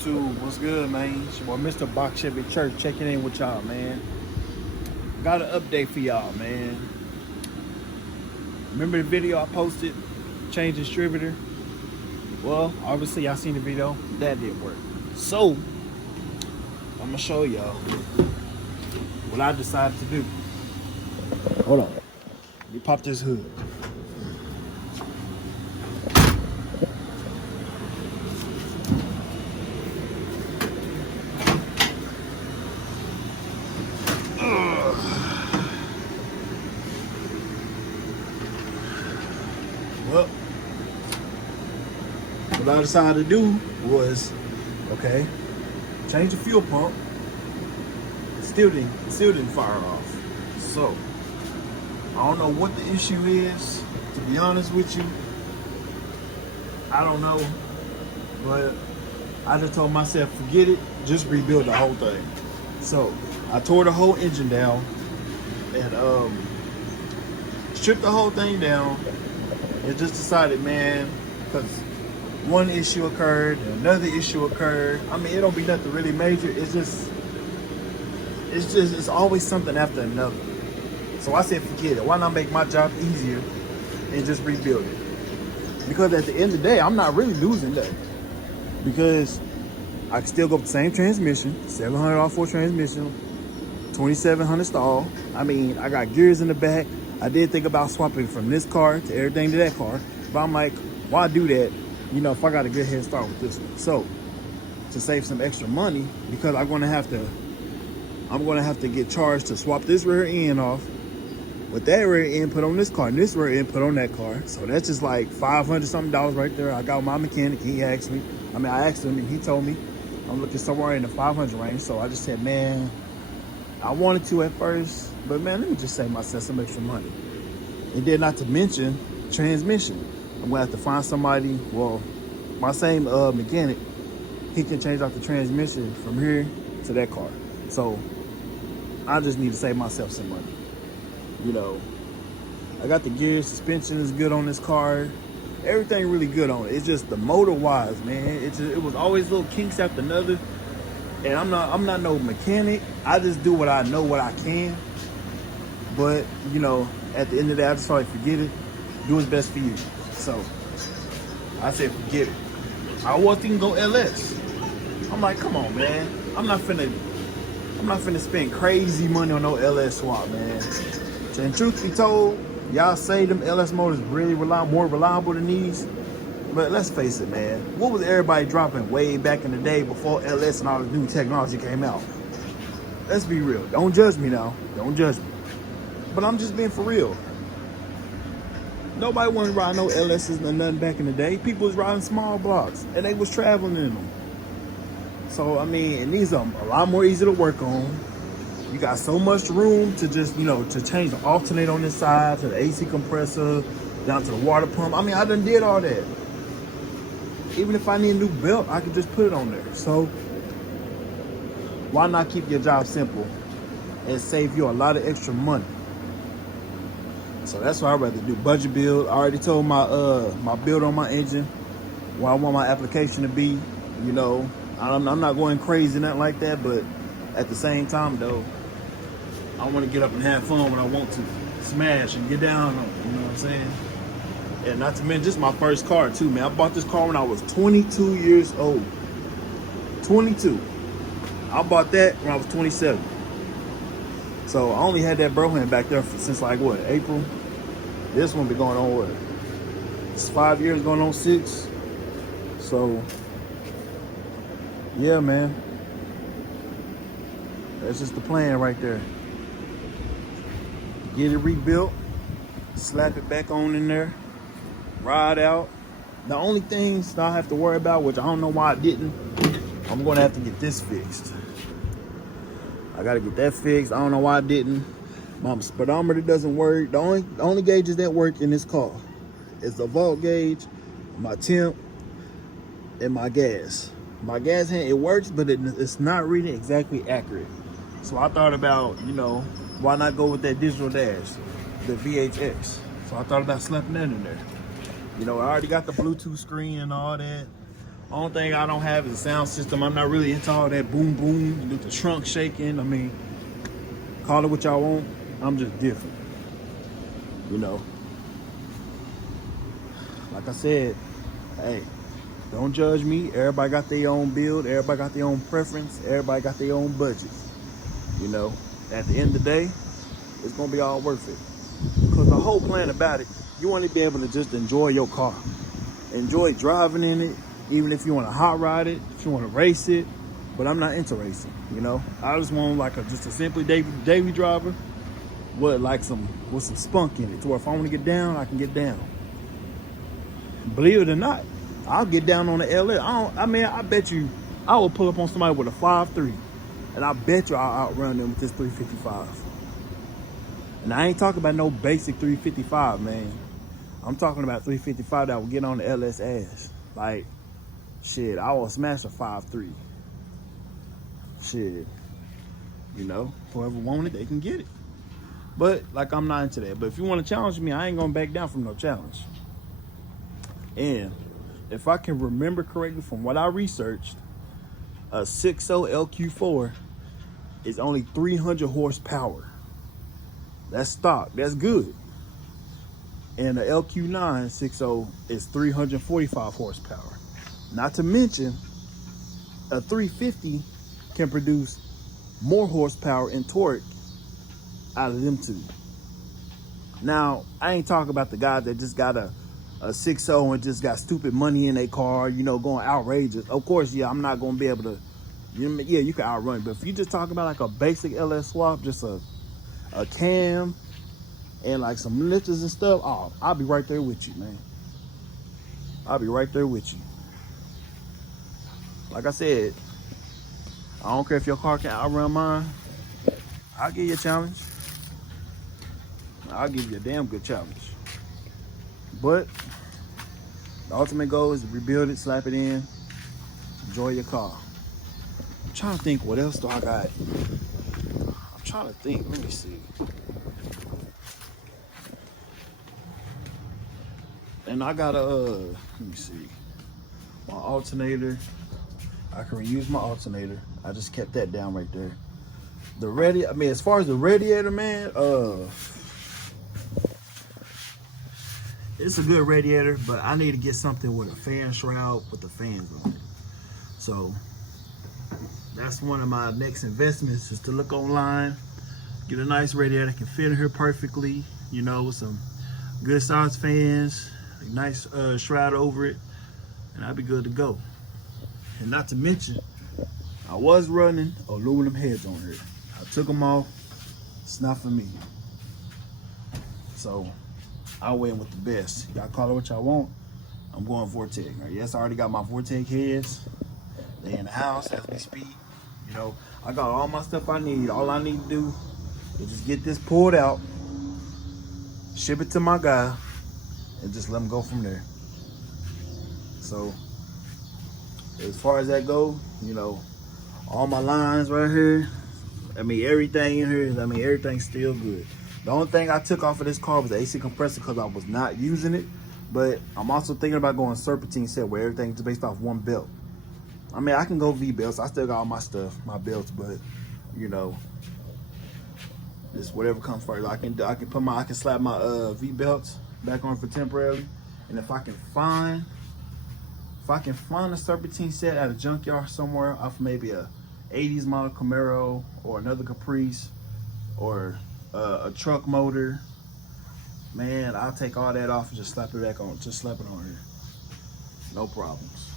YouTube, what's good, man? It's your boy Mr. Box Chevy Church checking in with y'all, man. Got an update for y'all, man. Remember the video I posted, change distributor? Well, obviously y'all seen the video, that didn't work. So, I'm gonna show y'all what I decided to do. Hold on, let me pop this hood. Well, what I decided to do was, okay, change the fuel pump. Still didn't fire off. So, I don't know what the issue is, to be honest with you. I don't know, but I just told myself, forget it, just rebuild the whole thing. So, I tore the whole engine down and stripped the whole thing down. And just decided, man, because one issue occurred, another issue occurred. I mean, it don't be nothing really major. It's always something after another. So I said, forget it. Why not make my job easier and just rebuild it? Because at the end of the day, I'm not really losing that. Because I can still go with the same transmission, 700 R4 transmission, 2700 stall. I mean, I got gears in the back. I did think about swapping from this car to everything to that car, but I'm like, why do that? You know, if I got a good head start with this one. So, to save some extra money, because I'm gonna have to get charged to swap this rear end off with that rear end put on this car and this rear end put on that car. So that's just like $500 something right there. I got my mechanic, he asked me. I asked him and he told me I'm looking somewhere in the 500 range. So I just said, man, I wanted to at first, but man, let me just save myself some extra money. And then not to mention transmission. I'm gonna have to find somebody, well, my same mechanic, he can change out the transmission from here to that car. So I just need to save myself some money. You know, I got the gear, suspension is good on this car. Everything really good on it. It's just the motor wise, man. It was always little kinks after another. And I'm not no mechanic. I just do what I know, what I can. But, you know, at the end of the day, I just thought, forget it. Do what's best for you. So, I said, forget it. I was thinking go LS. I'm like, come on, man. I'm not finna spend crazy money on no LS swap, man. And truth be told, y'all say them LS motors really more reliable than these. But let's face it, man. What was everybody dropping way back in the day before LS and all the new technology came out? Let's be real. Don't judge me now. Don't judge me. But I'm just being for real. Nobody wasn't riding no LSs or nothing back in the day. People was riding small blocks and they was traveling in them. So, I mean, and these are a lot more easy to work on. You got so much room to just, you know, to change the alternator on this side, to the AC compressor, down to the water pump. I mean, I done did all that. Even if I need a new belt, I could just put it on there. So, why not keep your job simple and save you a lot of extra money? So that's what I'd rather do. Budget build. I already told my build on my engine, what I want my application to be. You know, I'm not going crazy, nothing like that. But at the same time, though, I want to get up and have fun when I want to. Smash and get down on it, you know what I'm saying? And not to mention, this is my first car too, man. I bought this car when I was 22 years old. 22. I bought that when I was 27. So I only had that Brougham back there since like what, April? This one been going on what? It's 5 years going on 6. So yeah, man. That's just the plan right there. Get it rebuilt, slap it back on in there, ride out. The only things that I have to worry about, which I don't know why I didn't, I'm gonna have to get this fixed. I gotta get that fixed. I don't know why I didn't. My speedometer doesn't work. The only gauges that work in this car is the volt gauge, my temp, and my gas. My gas hand, it works, but it's not reading exactly accurate. So I thought about, you know, why not go with that digital dash, the VHX? So I thought about slapping that in there. You know, I already got the Bluetooth screen and all that. Only thing I don't have is a sound system. I'm not really into all that boom boom with the trunk shaking. I mean, call it what y'all want. I'm just different, you know. Like I said, hey, don't judge me. Everybody got their own build. Everybody got their own preference. Everybody got their own budgets. You know, at the end of the day, it's gonna be all worth it. Because the whole plan about it, you want to be able to just enjoy your car, enjoy driving in it, even if you want to hot ride it, if you want to race it. But I'm not into racing. You know, I just want like just a simply daily driver with some spunk in it, to where if I want to get down, I can get down. Believe it or not, I'll get down on the LS. I bet you I will pull up on somebody with a 5.3, and I bet you I'll outrun them with this 355. And I ain't talking about no basic 355, man. I'm talking about 355 that will get on the LS ass. Like, shit, I will smash a 5.3. Shit, you know, whoever want it, they can get it. But, like, I'm not into that. But if you want to challenge me, I ain't going to back down from no challenge. And if I can remember correctly from what I researched, a 6.0 LQ4 is only 300 horsepower. That's stock. That's good. And the LQ9 6.0 is 345 horsepower. Not to mention, a 350 can produce more horsepower and torque out of them two. Now, I ain't talking about the guys that just got a 6.0 and just got stupid money in their car, you know, going outrageous. Of course, yeah, I'm not going to be able to, you can outrun it. But if you just talk about like a basic LS swap, just a cam and like some lifters and stuff, oh, I'll be right there with you, man. I'll be right there with you. Like I said, I don't care if your car can outrun mine. I'll give you a challenge. I'll give you a damn good challenge. But the ultimate goal is to rebuild it, slap it in, enjoy your car. I'm trying to think, what else do I got? I'm trying to think, let me see. And I got let me see, my alternator. I can reuse my alternator. I just kept that down right there. As far as the radiator, man, it's a good radiator, but I need to get something with a fan shroud with the fans on it. So that's one of my next investments, is to look online, get a nice radiator that can fit in here perfectly, you know, with some good size fans, a nice shroud over it, and I'll be good to go. And not to mention, I was running aluminum heads on here. I took them off. It's not for me. So I went with the best. Y'all call it what y'all want. I'm going Vortec. Right, yes, I already got my Vortec heads. They in the house as we speak. You know, I got all my stuff I need. All I need to do is just get this pulled out, ship it to my guy, and just let him go from there. So as far as that go, you know, all my lines right here, everything in here, everything's still good. The only thing I took off of this car was the AC compressor because I was not using it. But I'm also thinking about going serpentine set where everything's based off one belt. I can go V-belts. I still got all my stuff, my belts, but you know, just whatever comes first. I can slap my V-belts back on for temporarily. And if I can find a serpentine set at a junkyard somewhere off maybe a 80s model Camaro or another Caprice or a truck motor, man, I'll take all that off and just slap it back on. Just slap it on here. No problems.